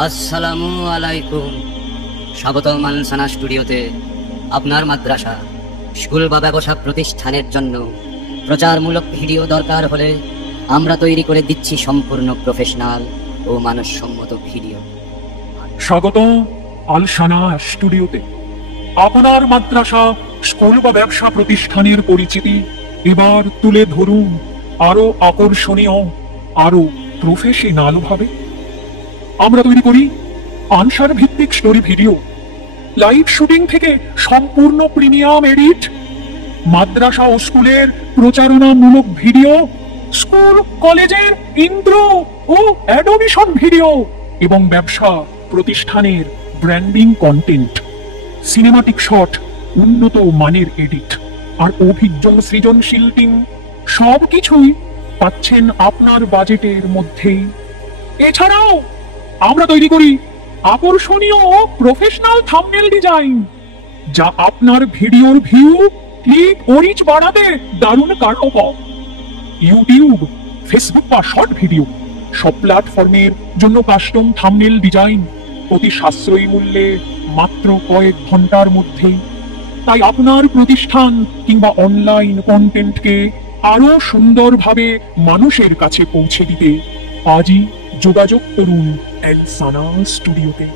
আসসালামু আলাইকুম। স্বাগতম আনসানা স্টুডিওতে। আপনার মাদ্রাসা, স্কুল বা ব্যবসা প্রতিষ্ঠানের জন্য প্রচারমূলক ভিডিও দরকার হলে আমরা তৈরি করে দিচ্ছি সম্পূর্ণ প্রফেশনাল ও মানসম্মত ভিডিও। স্বাগত আলসানা স্টুডিওতে। আপনার মাদ্রাসা, স্কুল বা ব্যবসা প্রতিষ্ঠানের পরিচিতি এবার তুলে ধরুন আরো আকর্ষণীয়, আরো প্রফেশনাল ভাবে। আমরা তৈরি করি আনসার ভিত্তিক স্টোরি ভিডিও, লাইভ শুটিং থেকে সম্পূর্ণ প্রিমিয়াম এডিট, মাদ্রাসা ও স্কুলের প্রচারণামূলক ভিডিও, স্কুল কলেজের ইন্ট্রো ও অ্যাডমিশন ভিডিও এবং ব্যবসা প্রতিষ্ঠানের ব্র্যান্ডিং কন্টেন্ট, সিনেমাটিক শট, উন্নত মানের এডিট আর অভিজ্ঞ সৃজনশীল টিম, সবকিছুই পাচ্ছেন আপনার বাজেটের মধ্যেই। এছাড়াও আমরা তৈরি করি আকর্ষণীয় ও প্রফেশনাল থাম্বনেল ডিজাইন, যা আপনার ভিডিওর ভিউ, ক্লিক ও রিচ বাড়াতে দারুণ কার্যকর। ইউটিউব, ফেসবুক বা শর্ট ভিডিও সব প্ল্যাটফর্মের জন্য কাস্টম থাম্বনেল ডিজাইন অতি সাশ্রয়ী মূল্যে মাত্র কয়েক ঘন্টার মধ্যেই। তাই আপনার প্রতিষ্ঠান কিংবা অনলাইন কন্টেন্টকে আরো সুন্দরভাবে মানুষের কাছে পৌঁছে দিতে আজই যোগাযোগ করুন আলসানা স্টুডিওতে।